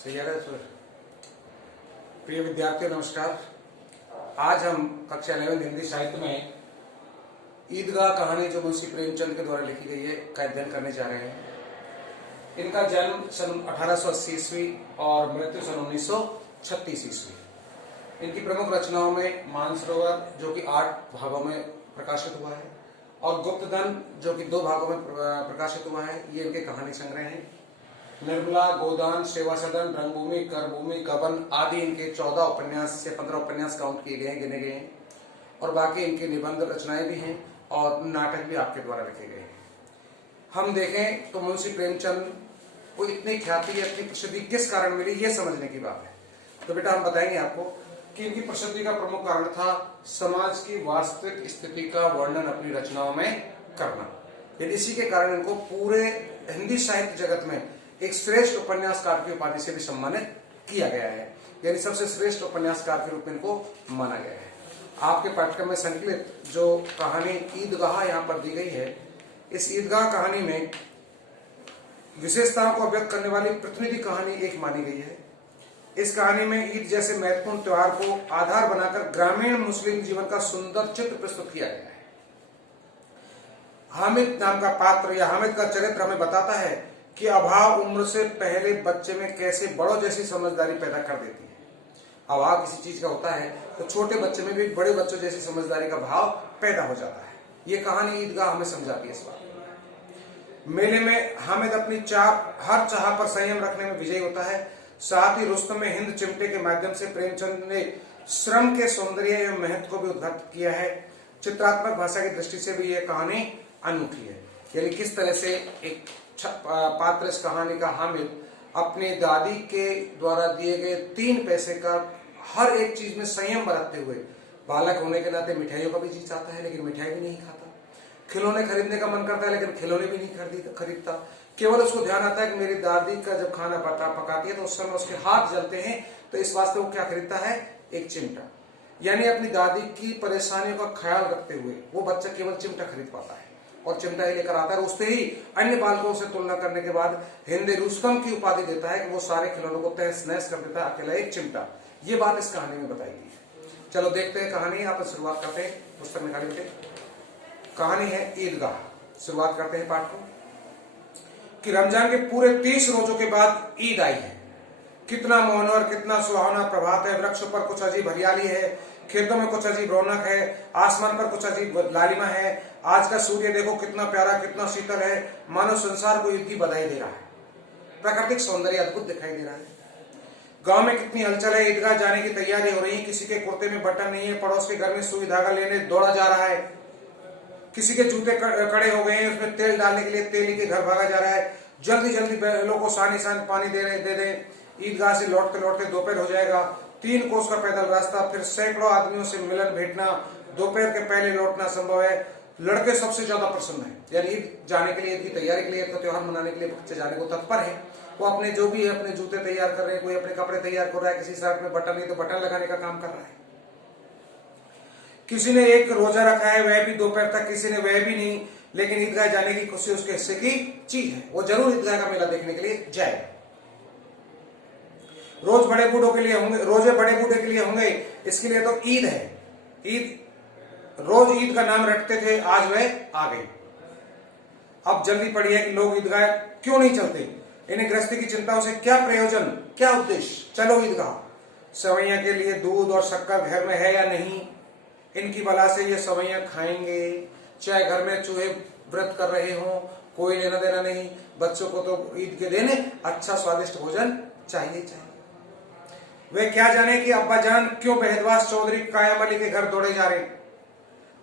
सही है सर। प्रिय विद्यार्थियों नमस्कार। आज हम कक्षा 11 हिंदी साहित्य में ईदगाह कहानी जो मुंशी प्रेमचंद के द्वारा लिखी गई है का अध्ययन करने जा रहे हैं। इनका जन्म सन 1880 ईस्वी और मृत्यु सन 1936 ईस्वी। इनकी प्रमुख रचनाओं में मानसरोवर जो कि 8 भागों में प्रकाशित हुआ है और गुप्तधन जो कि 2 भागों में प्रकाशित हुआ है, ये इनके कहानी संग्रह हैं। निर्मला, गोदान, सेवा सदन, रंगभूमि, करभूमि, कवन आदि इनके 14 उपन्यास से 15 उपन्यास काउंट किए गए हैं, गिने गए हैं। और बाकी इनकी निबंध रचनाएं भी हैं और नाटक भी आपके द्वारा लिखे गए हैं। हम देखें तो मुंशी प्रेमचंद को इतनी ख्याति, इतनी प्रसिद्धि किस कारण मिली, ये समझने की बात है। तो बेटा हम बताएंगे आपको कि इनकी प्रसिद्धि का प्रमुख कारण था समाज की वास्तविक स्थिति का वर्णन अपनी रचनाओं में करना। इसी के कारण इनको पूरे हिंदी साहित्य जगत में एक श्रेष्ठ उपन्यासकार की उपाधि से भी सम्मानित किया गया है, यानी सबसे श्रेष्ठ उपन्यासकार के रूप में इनको माना गया है। आपके पाठ्यक्रम में संकलित जो कहानी ईदगाह यहाँ पर दी गई है, इस ईदगाह कहानी में विशेषताओं को अभिव्यक्त करने वाली प्रतिनिधि कहानी एक मानी गई है। इस कहानी में ईद जैसे महत्वपूर्ण त्योहार को आधार बनाकर ग्रामीण मुस्लिम जीवन का सुंदर चित्र प्रस्तुत किया गया है। हामिद नाम का पात्र या हामिद का चरित्र हमें बताता है कि अभाव उम्र से पहले बच्चे में कैसे बड़ों जैसी समझदारी पैदा कर देती है। अभाव किसी चीज का होता है तो छोटे बच्चे में भी बड़े बच्चों जैसी समझदारी का भाव पैदा हो जाता है। ये कहानी ईदगाह हमें समझाती है इस बात। मेले में हामिद अपनी हर चाह पर संयम रखने में विजयी होता है। साथ ही रुस्तम में हिंद चिमटे के माध्यम से प्रेमचंद ने श्रम के सौंदर्य एवं महत्व को भी उद्घाटित किया है। चित्रात्मक भाषा की दृष्टि से भी यह कहानी अनूठी है, यानी किस तरह से एक पात्र इस कहानी का हामिद अपनी दादी के द्वारा दिए गए 3 पैसे का हर एक चीज में संयम बरतते हुए, बालक होने के नाते मिठाइयों का भी जी चाहता है लेकिन मिठाई भी नहीं खाता, खिलौने खरीदने का मन करता है लेकिन खिलौने भी नहीं खरीदता। केवल उसको ध्यान आता है कि मेरी दादी का जब खाना पकाती है तो उस समय उसके हाथ जलते हैं, तो इस वास्ते वो क्या खरीदता है, एक चिमटा। यानी अपनी दादी की परेशानियों का ख्याल रखते हुए वो बच्चा केवल चिमटा खरीद पाता है और चिमटा ही लेकर आता है। उससे ही अन्य बालकों से तुलना करने के बाद हिंद रुस्तम की उपाधि देता है कि वो सारे खिलौनों को तहस नहस कर देता है, अकेला एक चिमटा। ये बात इस कहानी में बताई गई है। चलो देखते हैं कहानी। आप शुरुआत करते हैं, पुस्तक निकाली बेटे। कहानी है ईदगाह। शुरुआत करते हैं पाठ को कि रमजान के पूरे 30 रोजों के बाद ईद आई है। कितना मनोहर, कितना सुहावना प्रभात है। वृक्षों पर कुछ अजीब हरियाली है, खेतों में कुछ अजीब रौनक है, आसमान पर कुछ अजीब लालिमा है। आज का सूर्य देखो कितना प्यारा, कितना शीतल है, मानो संसार को ईद की बधाई दे रहा है। प्राकृतिक सौंदर्य अद्भुत दिखाई दे रहा है। गांव में कितनी हलचल है। ईदगाह जाने की तैयारी हो रही है। किसी के कुर्ते में बटन नहीं है, पड़ोस के घर में सुई धागा लेने दौड़ा जा रहा है। किसी के जूते कड़े हो गए हैं, उसमें तेल डालने के लिए तेली के घर भागा जा रहा है। जल्दी जल्दी लोगों को सानी पानी दे दें। ईदगाह से लौटते लौटते दोपहर हो जाएगा। 3 कोस का पैदल रास्ता, फिर सैकड़ों आदमियों से मिलन भेंटना, दोपहर के पहले लौटना संभव है। लड़के सबसे ज्यादा प्रसन्न है, यानी ईद जाने के लिए, ईद की तैयारी के लिए, तो त्योहार मनाने के लिए बच्चे जाने को तत्पर है। वो अपने जो भी है अपने जूते तैयार कर रहे हैं, कोई अपने कपड़े तैयार कर रहा है, किसी शर्ट में बटन नहीं तो बटन लगाने का काम कर रहा है। किसी ने एक रोजा रखा है, वह भी दोपहर तक, किसी ने वह भी नहीं, लेकिन ईदगाह जाने की खुशी उसके हिस्से की चीज है। वो जरूर ईदगाह का मेला देखने के लिए जाए। रोजे बड़े बूढ़े के लिए होंगे, इसके लिए तो ईद है। ईद रोज ईद का नाम रटते थे, आज वह आ गई। अब जल्दी पड़ी है कि लोग ईदगाह क्यों नहीं चलते। इन्हें गृहस्थी की चिंताओं से क्या प्रयोजन, क्या उद्देश्य। चलो ईदगाह। सवैया के लिए दूध और शक्कर घर में है या नहीं, इनकी बला से ये सवैया खाएंगे। चाहे घर में चूहे व्रत कर रहे हो, कोई लेना देना नहीं। बच्चों को तो ईद के दिन अच्छा स्वादिष्ट भोजन चाहिए। वे क्या जाने कि अब्बा जान क्यों बहदवास चौधरी कायम अली के घर दौड़े जा रहे।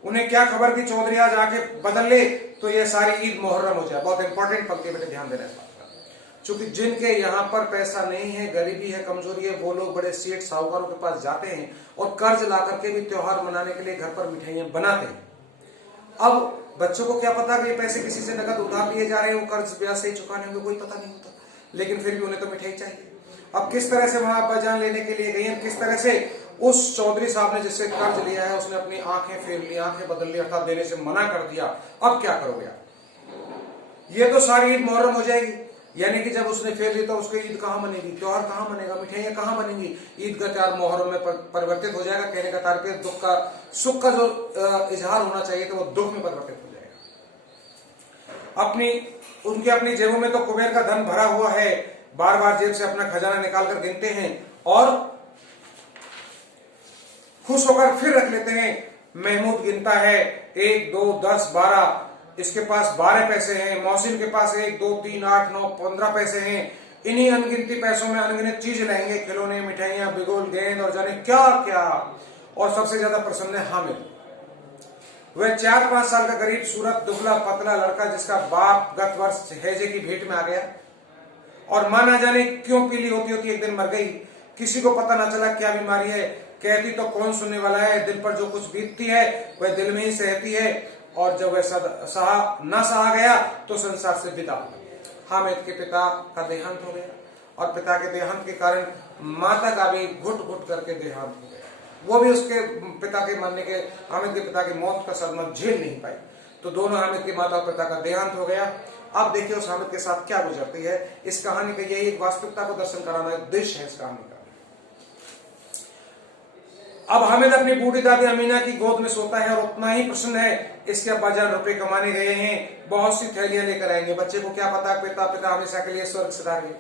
उन्हें क्या खबर कि चौधरी आज आके बदल ले तो ये सारी ईद मुहर्रम हो जाए। बहुत इंपॉर्टेंट पंक्ति बेटे, ध्यान देना इस बात का। चूंकि जिनके यहाँ पर पैसा नहीं है, गरीबी है, कमजोरी है, वो लोग बड़े सेठ साहूकारों के पास जाते हैं और कर्ज ला करके भी त्योहार मनाने के लिए घर पर मिठाइयां बनाते हैं। अब बच्चों को क्या पता कि ये पैसे किसी से नकद उधार लिए जा रहे हैं, वो कर्ज ब्याज से चुकाने होंगे, कोई पता नहीं होता, लेकिन फिर भी उन्हें तो मिठाई चाहिए। अब किस तरह से वहां अब्बा जान लेने के लिए गई है, किस तरह से उस चौधरी साहब ने जिससे कर्ज लिया है उसने अपनी आंखें फेर ली, आंखें बदल ली, अर्थात देने से मना कर दिया। अब क्या करोगे आप? ये तो सारी ईद मुहर्रम हो जाएगी, यानी कि जब उसने फेल ली तो उसको ईद कहाँ मनेगी, त्योहार कहाँ मनेगा, मिठाइयाँ कहाँ बनेंगी। ईद का त्योहार मुहर्रम में परिवर्तित हो जाएगा। कहने का तात्पर्य दुख का, सुख का जो इजहार होना चाहिए तो वो दुख में परिवर्तित हो जाएगा। उनके अपनी जेबों में तो कुबेर का धन भरा हुआ है, बार बार जेब से अपना खजाना निकालकर गिनते हैं और खुश होकर फिर रख लेते हैं। महमूद गिनता है 1 2 10 12, इसके पास 12 पैसे हैं। मोहसिन के पास 1 2 3 8 9 15 पैसे हैं। इन्हीं अनगिनती पैसों में अनगिनत चीज लाएंगे, खिलौने, मिठाइयां, बिगोल, गेंद और जाने क्या क्या। और सबसे ज्यादा प्रसन्न है हामिद। वह 4-5 साल का गरीब सूरत दुबला पतला लड़का जिसका बाप गत वर्ष हैजे की भेंट में आ गया और मां ना जाने क्यों पीली होती होती एक दिन मर गई। किसी को पता ना चला क्या बीमारी है, कहती तो कौन सुनने वाला है। दिल पर जो कुछ बीतती है वह दिल में ही सहती है और जब वह सहा गया तो संसार से विदा हो गया। हामिद के पिता का देहांत हो गया और पिता के देहांत के कारण माता का भी घुट घुट करके देहांत हो गया। वो भी उसके पिता के मरने के, हामिद के पिता की मौत का सदमा झेल नहीं पाई। तो दोनों, हामिद के माता और पिता का देहांत हो गया। अब देखिए उस हामिद के साथ क्या गुजरती है। इस कहानी का यही एक वास्तविकता को दर्शन कराना उद्देश्य है इस कहानी का। अब हामिद अपनी बूढ़ी दादी अमीना की गोद में सोता है और उतना ही प्रसन्न है। इसके अब्बाजान रुपए कमाने गए हैं, बहुत सी थैलियां लेकर आएंगे। बच्चे को क्या पता पिता हमेशा के लिए स्वर्ग सिधार गए।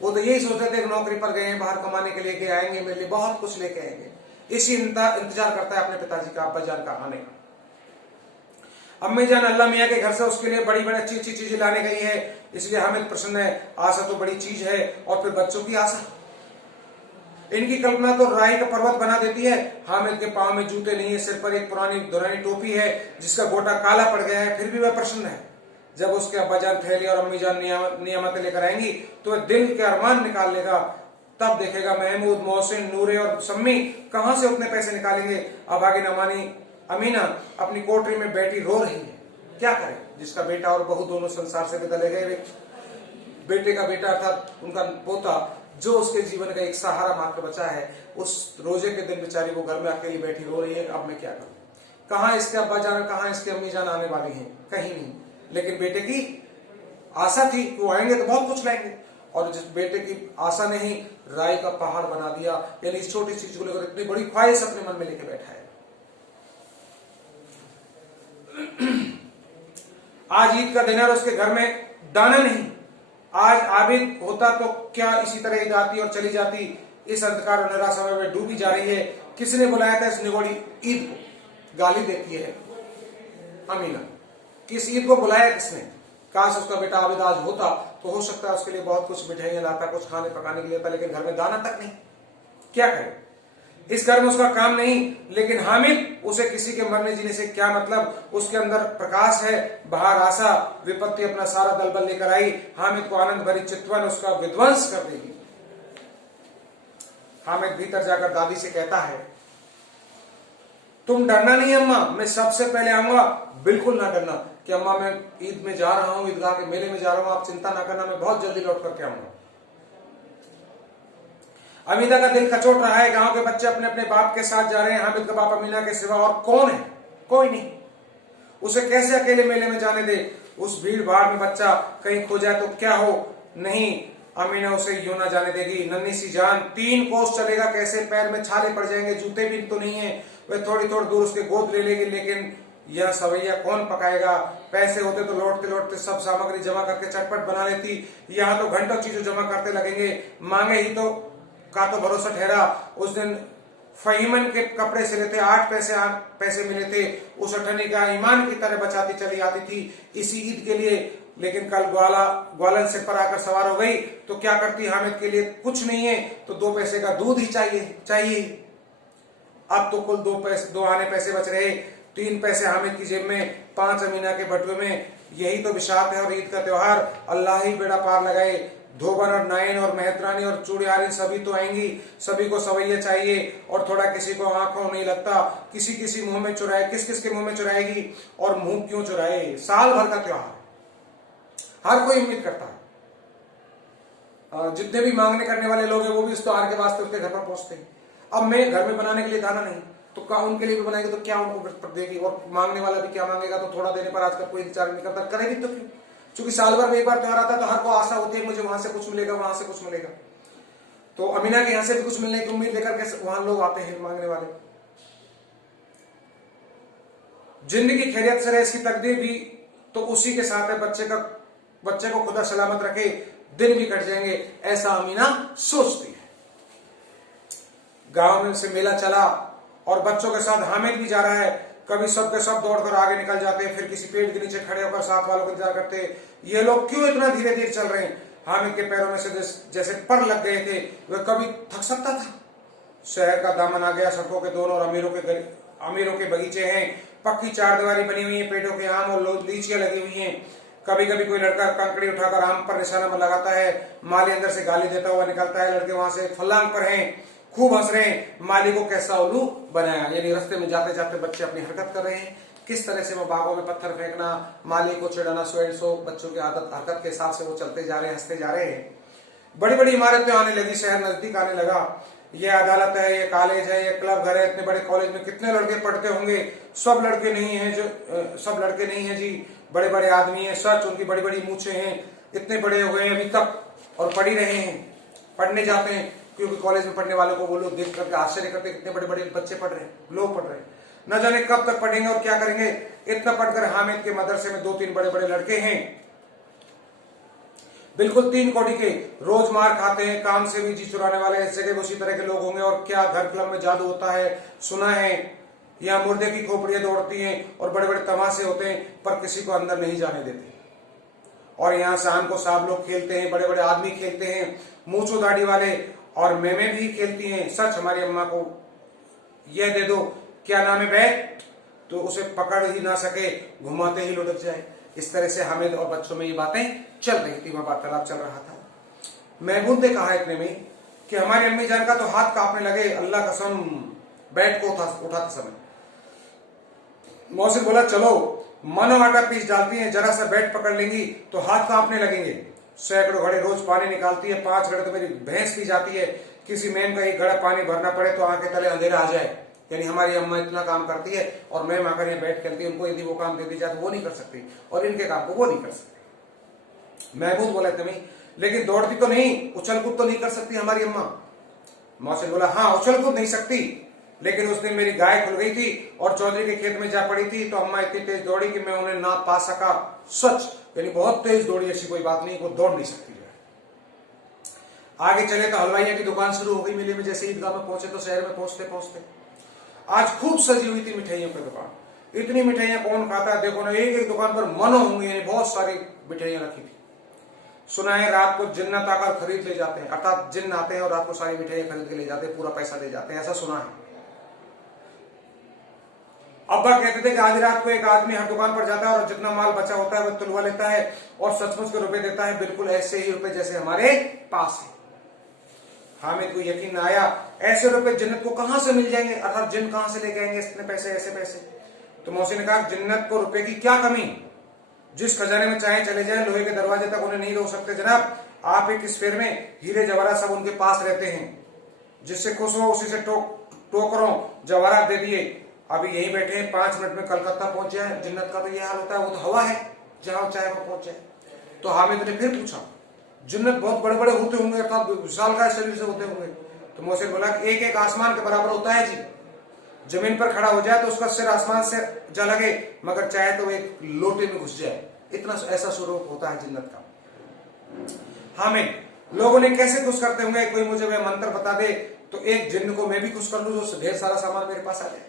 वो तो यही सोचते थे नौकरी पर गए हैं, बाहर कमाने के लिए आएंगे, मेरे लिए बहुत कुछ लेके आएंगे। इसी इंतजार करता है अपने पिताजी का, अब्बाजान का आने का। अम्मी जान अल्लाह मियाँ के घर से उसके लिए बड़ी बड़ी अच्छी अच्छी चीजें लाने गई है, इसलिए हामिद प्रसन्न है। आशा तो बड़ी चीज है और फिर बच्चों की आशा, इनकी कल्पना तो राई का पर्वत बना देती है। हामिद के पांव में जूते नहीं है, सिर पर एक पुरानी दुरानी टोपी है जिसका गोटा काला पड़ गया है, फिर भी वह प्रसन्न है। जब उसके अब्बाजान थैली और अम्मी जान नियामतें लेकर आएंगी तो वह दिल के अरमान निकाल लेगा। तब देखेगा महमूद, मोहसिन, नूरे और सम्मी कहां से उतने पैसे निकालेंगे। अभागिन अमीना अपनी कोठरी में बैठी रो रही है। क्या करे, जिसका बेटा और बहू दोनों संसार से बदले गए। बेटे का बेटा अर्थात उनका पोता जो उसके जीवन का एक सहारा मात्र बचा है, उस रोजे के दिन बेचारी वो घर में अकेली बैठी रो रही है। अब मैं क्या करूं, कहां इसके अब्बा जान, कहां इसके अम्मी जान आने वाली हैं, कहीं नहीं। लेकिन बेटे की आशा थी कि वो आएंगे तो बहुत कुछ लाएंगे, और जिस बेटे की आशा ने ही राय का पहाड़ बना दिया। यानी इस छोटी चीज को लेकर इतनी बड़ी ख्वाहिश अपने मन में लेके बैठा है। आज ईद का दिन है और उसके घर में दाना नहीं। आज आबिद होता तो क्या इसी तरह ईद आती और चली जाती। इस अंधकार और निराशा में डूबी जा रही है। किसने बुलाया था इस निगोड़ी ईद को, गाली देती है अमीना। किस ईद को बुलाया किसने। काश उसका बेटा आबिद आज होता तो हो सकता है उसके लिए बहुत कुछ मिठाइयां लाता, कुछ खाने पकाने के लिए होता, लेकिन घर में दाना तक नहीं। क्या करे, इस घर में उसका काम नहीं। लेकिन हामिद, उसे किसी के मरने जीने से क्या मतलब। उसके अंदर प्रकाश है, बाहर आशा। विपत्ति अपना सारा दलबल लेकर आई, हामिद को आनंद भरी चितवन उसका विध्वंस कर देगी। हामिद भीतर जाकर दादी से कहता है, तुम डरना नहीं अम्मा, मैं सबसे पहले आऊंगा। बिल्कुल ना डरना कि अम्मा मैं ईद में जा रहा हूं, ईदगाह के मेले में जा रहा हूं, आप चिंता ना करना, मैं बहुत जल्दी लौट करके आऊंगा। अमीना का दिल कचोट रहा है। गांव के बच्चे अपने अपने बाप के साथ जा रहे हैं। हामिद का बाप अमीना के सिवा और कौन है, कोई नहीं। उसे कैसे अकेले मेले में जाने दे। उस भीड़ भाड़ में बच्चा कहीं खो जाए तो क्या हो। नहीं, अमीना उसे यूं ना जाने देगी। नन्ही सी जान 3 कोस चलेगा कैसे, पैर में छाले पड़ जाएंगे, जूते भी तो नहीं है। वह थोड़ी थोड़ी दूर उसके गोद ले लेगी, लेकिन यह सवैया कौन पकाएगा। पैसे होते तो लौटते लौटते सब सामग्री जमा करके चटपट बना लेती। यहाँ तो घंटों चीजों जमा करते लगेंगे। मांगे ही तो का तो भरोसा ठहरा। उस दिन फहीमन के कपड़े सिले थे, 8 पैसे मिले थे। उस अठन्नी का ईमान की तरह बचाती चली आती थी इसी ईद के लिए। लेकिन कल ग्वालन सिर पर आकर सवार हो गई तो क्या करती। हामिद के लिए कुछ नहीं है तो 2 पैसे का दूध ही चाहिए। अब तो कुल 2 आने पैसे बच रहे। 3 पैसे हामिद की जेब में, 5 अमीना के बटुए में। यही तो बिशात है और ईद का त्योहार। अल्लाह ही बेड़ा पार लगाए। धोबन और नाइन और मेहतरानी और चूड़ियारी सभी तो आएंगी। सभी को सवैया चाहिए और थोड़ा किसी को आंखों नहीं लगता। किसी मुंह में चुराए, किस के मुंह में चुराएगी और मुंह क्यों चुराए। साल भर का त्योहार, हर कोई उम्मीद करता है। जितने भी मांगने करने वाले लोग हैं वो भी इस त्योहार के वास्ते उसके घर पर पहुंचते हैं। अब मैं घर में बनाने के लिए दाना नहीं तो क्या उनके लिए भी बनाएगी तो क्या उनको देगी। और मांगने वाला भी क्या मांगेगा, तो थोड़ा देने पर आजकल कोई विचार नहीं करता, करेगी तो क्यों। क्योंकि साल भर में एक बार त्योहार आता है तो हर को आशा होती है मुझे वहां से कुछ मिलेगा, वहां से कुछ मिलेगा। तो अमीना के यहाँ से भी कुछ मिलने की उम्मीद लेकर के वहां लोग आते हैं मांगने वाले। जिंदगी खैरियत से रहे इसकी तकदीर भी तो उसी के साथ है, बच्चे को खुदा सलामत रखे, दिन भी कट जाएंगे, ऐसा अमीना सोचती है। गांव में से मेला चला और बच्चों के साथ हामिद भी जा रहा है। कभी सब के सब दौड़कर आगे निकल जाते हैं, फिर किसी पेड़ के नीचे खड़े होकर साथ वालों को इंतजार करते हैं, ये लोग क्यों इतना धीरे धीरे चल रहे हैं। हामिद के पैरों में से जैसे पर लग गए थे, वह कभी थक सकता था। शहर का दामन आ गया, सड़कों के दोनों और अमीरों के बगीचे हैं, पक्की चारदीवारी बनी हुई है, पेड़ों के आम और लीचियां लगी हुई हैं। कभी कभी कोई लड़का कंकड़ी उठाकर आम पर निशाना लगाता है, माली अंदर से गाली देता हुआ निकलता है। लड़के वहां से फलांग पर हैं, खूब हंस रहे हैं, माली को कैसा उल्लू बनाया। यानी रास्ते में जाते जाते बच्चे अपनी हरकत कर रहे हैं, किस तरह से वो बागों में पत्थर फेंकना, माली को चिढ़ाना, सो बच्चों की आदत हरकत के हिसाब से वो चलते जा रहे हैं, हंसते जा रहे हैं। बड़ी बड़ी इमारतें आने लगी, शहर नजदीक आने लगा। ये अदालत है, ये कॉलेज है, ये क्लब घर है। इतने बड़े कॉलेज में कितने लड़के पढ़ते होंगे। सब लड़के नहीं हैं जी, बड़े बड़े आदमी हैं, सच उनकी बड़ी बड़ी मूछें हैं, इतने बड़े हुए हैं अभी तक और पढ़ ही रहे हैं, पढ़ने जाते हैं। क्योंकि कॉलेज में पढ़ने वालों को वो लोग देख करके आश्चर्य करते, कितने बड़े बड़े बच्चे पढ़ रहे हैं, लोग पढ़ रहे हैं, न जाने कब तक पढ़ेंगे और क्या करेंगे। इतना पढ़कर हामिद के मदरसे में 2-3 बड़े बड़े लड़के हैं, बिल्कुल 3 कौड़ी के, रोज मार खाते हैं, काम से भी जी चुराने वाले। इस जगह उसी तरह के लोग होंगे। और क्या घर क्लब में जादू होता है, सुना है। यहाँ मुर्दे की खोपड़ियां दौड़ती हैं और बड़े बड़े तमाशे होते हैं, पर किसी को अंदर नहीं जाने देते। और यहाँ शाम को साहब लोग खेलते हैं, बड़े बड़े आदमी खेलते हैं, मूंछों दाढ़ी वाले, और मेमे भी खेलती हैं। सच हमारी अम्मा को यह दे दो, क्या नाम है बैग, तो उसे पकड़ ही ना सके, घुमाते ही लुढ़क जाए। इस तरह से हामिद और बच्चों में ये बातें चल रही थी, वहां वार्तालाप चल रहा था। महबूब ने कहा इतने में कि हमारी अम्मी जान का तो हाथ कांपने लगे, अल्लाह कसम, बैट को उठाते समय। मौसी बोला चलो, मानो आटा पीस डालती हैं, जरा सा बैट पकड़ लेंगी तो हाथ कांपने लगेंगे। सैकड़ों घड़े रोज पानी निकालती है, 5 घड़े तो मेरी भैंस पी जाती है। किसी मैम का 1 घड़ा पानी भरना पड़े तो आंखें तले अंधेरा आ जाए। यानी हमारी अम्मा इतना काम करती है और मैम आकर यहाँ बैठ खेलती है, उनको यदि वो काम दे दी जाए तो वो नहीं कर सकती, और इनके काम को वो नहीं कर सकती। महबूब बोला तुम्हें, लेकिन दौड़ती तो नहीं, उछल कूद तो नहीं कर सकती हमारी अम्मा। मौसिन बोला हाँ, उछल कूद नहीं सकती, लेकिन उस दिन मेरी गाय खुल गई थी और चौधरी के खेत में जा पड़ी थी, तो अम्मा इतनी तेज दौड़ी कि मैं उन्हें ना पा सका। सच, यानी बहुत तेज दौड़ी, ऐसी कोई बात नहीं, वो दौड़ नहीं सकती। आगे चले तो हलवाइया की दुकान शुरू हो गई मेले में। जैसे ईदगाह में पहुंचे तो शहर में पहुंचते पहुंचते आज खूब सजी हुई थी मिठाइयों की दुकान। इतनी मिठाइयां कौन खाता है, देखो ना, एक एक दुकान पर मनो होंगे, बहुत सारी मिठाइयां रखी थी। सुना है रात को जिन्नत आकर खरीद ले जाते हैं, अर्थात जिन्न आते हैं और रात को सारी मिठाइयां खरीद के ले जाते हैं, पूरा पैसा दे जाते हैं, ऐसा सुना है। अब्बा कहते थे कि आधी रात को एक आदमी हर दुकान पर जाता है और जितना माल बचा होता है वो तुलवा लेता है और सचमुच के रुपए देता है, बिल्कुल ऐसे ही रुपए जैसे हमारे पास है। हामिद को यकीन न आया, ऐसे रुपए जन्नत को कहां से मिल जाएंगे, अर्थात जिन कहां से लेके आएंगे इतने पैसे, ऐसे पैसे। तो मौसी ने कहा जन्नत को रुपए की क्या कमी, जिस खजाने में चाहे चले जाए, लोहे के दरवाजे तक उन्हें नहीं रोक सकते जनाब। आप एक स्फेयर में हीरे जवाहरात सब उनके पास रहते हैं, जिससे खुश हो उसी से टोकरों जवाहरात दे दिए। अभी यही बैठे हैं, 5 मिनट में कलकत्ता पहुंच जाए। जन्नत का तो यह हाल होता है, वो तो हवा है, जहां चाहे वहां पहुंच जाए। तो हामिद ने फिर पूछा, जन्नत बहुत बड़े बड़े होते होंगे, अर्थात विशालकाय शरीर से होते होंगे। तो मोहसिन बोला कि एक एक आसमान के बराबर होता है जी। जमीन पर खड़ा हो जाए तो उसका सिर आसमान से जा लगे, मगर चाहे तो एक लोटे में घुस जाए, इतना ऐसा स्वरूप होता है जन्नत का। हामिद, लोगों ने कैसे खुश करते होंगे, कोई मुझे वह मंत्र बता दे तो एक जिन्न को मैं भी खुश कर लूं, जो ढेर सारा सामान मेरे पास आ जाए।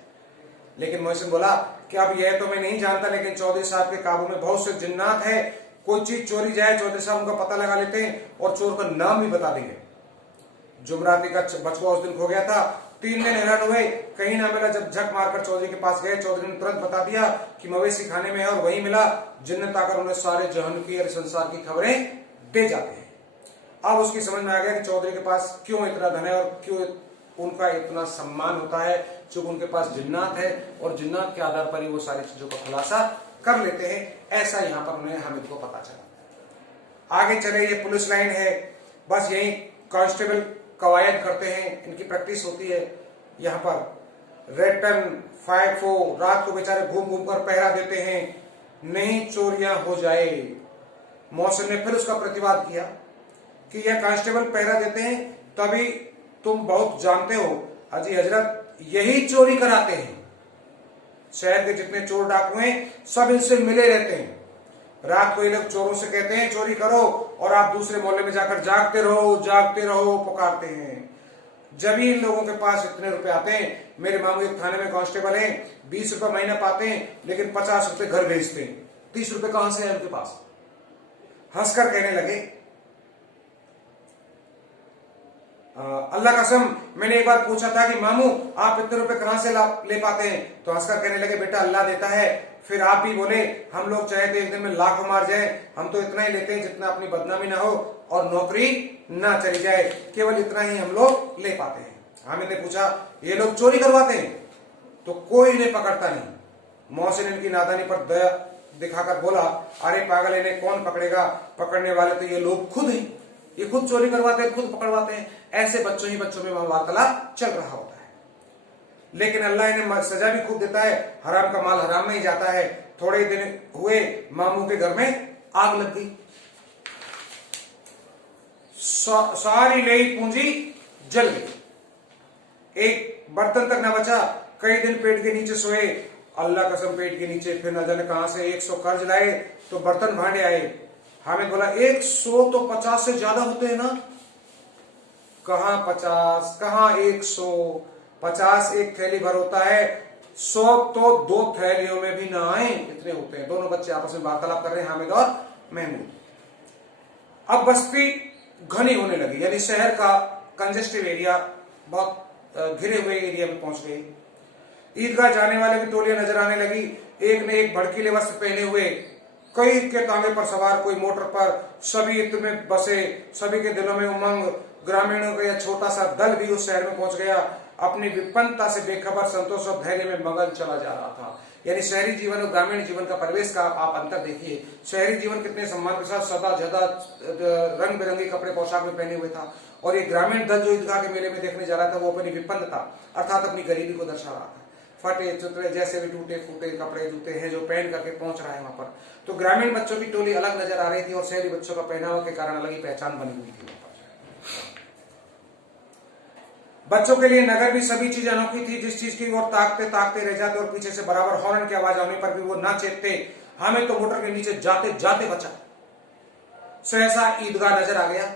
लेकिन मोहसिन बोला कि अब यह तो मैं नहीं जानता, लेकिन चौधरी साहब के काबू में बहुत से जिन्नात है, कोई चीज चोरी जाए चौधरी साहब उनका पता लगा लेते हैं और चोर का नाम भी बता देंगे। जुमराती का बचवा उस दिन खो गया था, 3 दिन हैरान हुए, कहीं ना मिला। जब झक मारकर चौधरी के पास गए, चौधरी ने तुरंत बता दिया कि मवेशी खाने में है, और वही मिला। जिन्नत आकर उन्हें सारे जहन की और संसार की खबरें दे जाते हैं। अब उसकी समझ में आ गया कि चौधरी के पास क्यों इतना धन है और क्यों उनका इतना सम्मान होता है, क्योंकि उनके पास जिन्नात है और जिन्नात के आधार पर ही वो सारी चीजों का खुलासा कर लेते हैं। ऐसा यहाँ पर उन्हें हामिद को पता चला। आगे चले, ये पुलिस लाइन है, बस यही कांस्टेबल कवायद करते हैं, इनकी प्रैक्टिस होती है। यहाँ पर रेड टन 5-4 रात को बेचारे घूम घूम कर पहरा देते हैं, नहीं चोरियां हो जाए। मोहसिन ने फिर उसका प्रतिवाद किया कि यह कांस्टेबल पहरा देते हैं तभी तुम बहुत जानते हो। अजी हजरत, यही चोरी कराते हैं। शहर के जितने चोर डाकू हैं सब इनसे मिले रहते हैं। रात को ये लोग चोरों से कहते हैं चोरी करो, और आप दूसरे मोहल्ले में जाकर जागते रहो पुकारते हैं। जब ही इन लोगों के पास इतने रुपए आते हैं, मेरे मामू एक थाने में कांस्टेबल हैं, 20 रुपए महीना पाते हैं, लेकिन 50 रुपए घर भेजते हैं। 30 रुपए कहां से है उनके पास? हंसकर कहने लगे, अल्लाह कसम, मैंने एक बार पूछा था कि मामू आप इतने रुपए कहां से ले पाते हैं? तो हंसकर कहने लगे, बेटा अल्लाह देता है। फिर आप भी बोले, हम लोग चाहे तो एक दिन में लाखों मार जाए, हम तो इतना ही लेते हैं जितना अपनी बदनामी ना हो और नौकरी ना चली जाए, केवल इतना ही हम लोग ले पाते हैं। हामिद ने पूछा, ये लोग चोरी करवाते हैं? तो कोई इन्हें पकड़ता नहीं। मोहसिन इनकी नादानी पर दया दिखाकर बोला, अरे पागल, इन्हें कौन पकड़ेगा? पकड़ने वाले तो ये लोग खुद ही, ये खुद चोरी करवाते हैं, खुद पकड़वाते हैं। ऐसे बच्चों ही बच्चों में वार्तालाप चल रहा होता है। लेकिन अल्लाह इन्हें सजा भी खूब देता है। हराम का माल हराम में ही जाता है। थोड़े दिन हुए, मामू के घर में आग लग गई। सारी नई पूंजी जल गई, एक बर्तन तक ना बचा। कई दिन पेट के नीचे सोए, अल्लाह कसम पेट के नीचे। फिर न जाने कहां से 100 कर्ज लाए तो बर्तन भांडे आए। हामिद बोला, 100 तो 50 से ज्यादा होते हैं ना? कहां 50, कहां 100? 50 एक थैली भर होता है, 100 तो 2 थैलियों में भी ना आए, इतने होते हैं। दोनों बच्चे आपस में वार्तालाप कर रहे हैं, हामिद और महमूद। अब बस्ती घनी होने लगी, यानी शहर का कंजेस्टिव एरिया, बहुत घिरे हुए एरिया में पहुंच गई। ईदगाह जाने वाले की टोलियां नजर आने लगी। एक ने एक भड़कीले वस्त्र पहने हुए, कई के तांगे पर सवार, कोई मोटर पर, सभी इत में बसे, सभी के दिलों में उमंग। ग्रामीणों का यह छोटा सा दल भी उस शहर में पहुंच गया, अपनी विपन्नता से बेखबर, संतोष और धैर्य में मगन चला जा रहा था। यानी शहरी जीवन और ग्रामीण जीवन का परिवेश का आप अंतर देखिए। शहरी जीवन कितने सम्मान के साथ सदा जदा रंग बिरंगे कपड़े पोशाक में पहने हुए था, और ये ग्रामीण दल जो ईदगाह के मेले में देखने जा रहा था वो अपनी विपन्नता अर्थात अपनी गरीबी को दर्शा रहा था। फटे चुतरे जैसे भी टूटे फूटे कपड़े जूते हैं जो पहन करके पहुंच रहा है वहां पर। तो ग्रामीण बच्चों की टोली अलग नजर आ रही थी और शहरी बच्चों का पहनावा के कारण अलग ही पहचान बनी हुई थी। बच्चों के लिए नगर भी सभी चीज अनोखी थी। जिस चीज की ओर ताकते ताकते रह जाते और पीछे से बराबर हॉर्न की आवाज आने पर भी वो ना चेतते। हमें तो मोटर के नीचे जाते जाते बचा। सहसा ईदगाह नजर आ गया।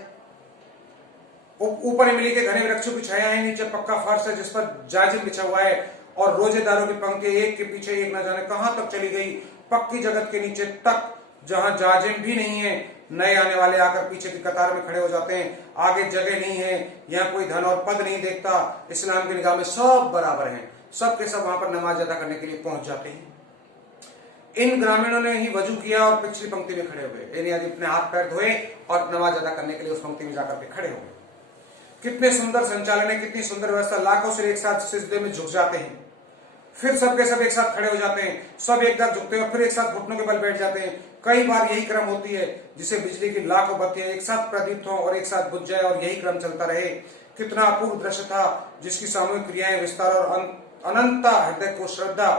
ऊपर इमली के घने वृक्षों की छाया है, नीचे पक्का फर्श है जिस पर जाजिम बिछा हुआ है, और रोजेदारों की पंक्ति एक के पीछे एक न जाने कहां तक चली गई, पक्की जगत के नीचे तक, जहां जाजिम भी नहीं है। नए आने वाले आकर पीछे की कतार में खड़े हो जाते हैं। आगे जगह नहीं है, यहाँ कोई धन और पद नहीं देखता। इस्लाम की निगाह में सब बराबर हैं। सब के सब वहां पर नमाज अदा करने के लिए पहुंच जाते हैं। इन ग्रामीणों ने ही वजू किया और पिछली पंक्ति में खड़े हुए, यानी अपने हाथ पैर धोए और नमाज अदा करने के लिए उस पंक्ति में जाकर के खड़े हो गए। कितने सुंदर संचालन है, कितनी सुंदर व्यवस्था। लाखों से एक साथ सिजदे में झुक जाते हैं, फिर सबके सब एक साथ खड़े हो जाते हैं, सब एक साथ झुकते हैं और फिर एक साथ घुटनों के बल बैठ जाते हैं। कई बार यही क्रम होती है, जिसे बिजली की लाखों बत्तियां एक साथ प्रदीप्त हों और एक साथ बुझ जाए और यही क्रम चलता रहे। कितना अपूर्व दृश्य था, जिसकी सामूहिक क्रियाएं विस्तार और अनंतता हृदय को श्रद्धा,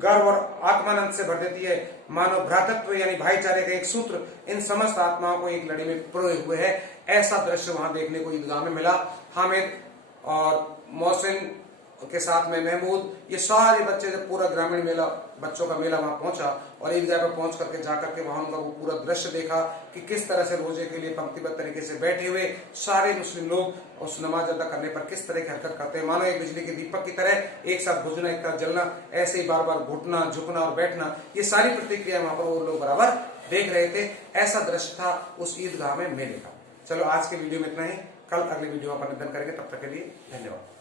गर्व और आत्मानंद से भर देती है। मानव भ्रातृत्व यानी भाईचारे का एक सूत्र इन समस्त आत्माओं को एक लड़ी में पिरोए हुए है। ऐसा दृश्य वहां देखने को ईदगाह में मिला। हामिद और मोहसिन के साथ में महमूद, ये सारे बच्चे, जब पूरा ग्रामीण मेला, बच्चों का मेला वहां पहुंचा और ईदगाह पर पहुंच करके जाकर के वहां उनका वो पूरा दृश्य देखा कि किस तरह से रोजे के लिए पंक्तिबद्ध तरीके से बैठे हुए सारे मुस्लिम लोग उस नमाज अदा करने पर किस तरह की हरकत करते हैं। मानो एक बिजली के दीपक की तरह एक साथ बुझना, एक साथ जलना, ऐसे ही बार बार घुटना, झुकना और बैठना, ये सारी प्रतिक्रिया वहां पर वो लोग बराबर देख रहे थे। ऐसा दृश्य था उस ईदगाह में मेले का। चलो आज के वीडियो में इतना ही, कल अगले वीडियो पर निधन करेंगे, तब तक के लिए धन्यवाद।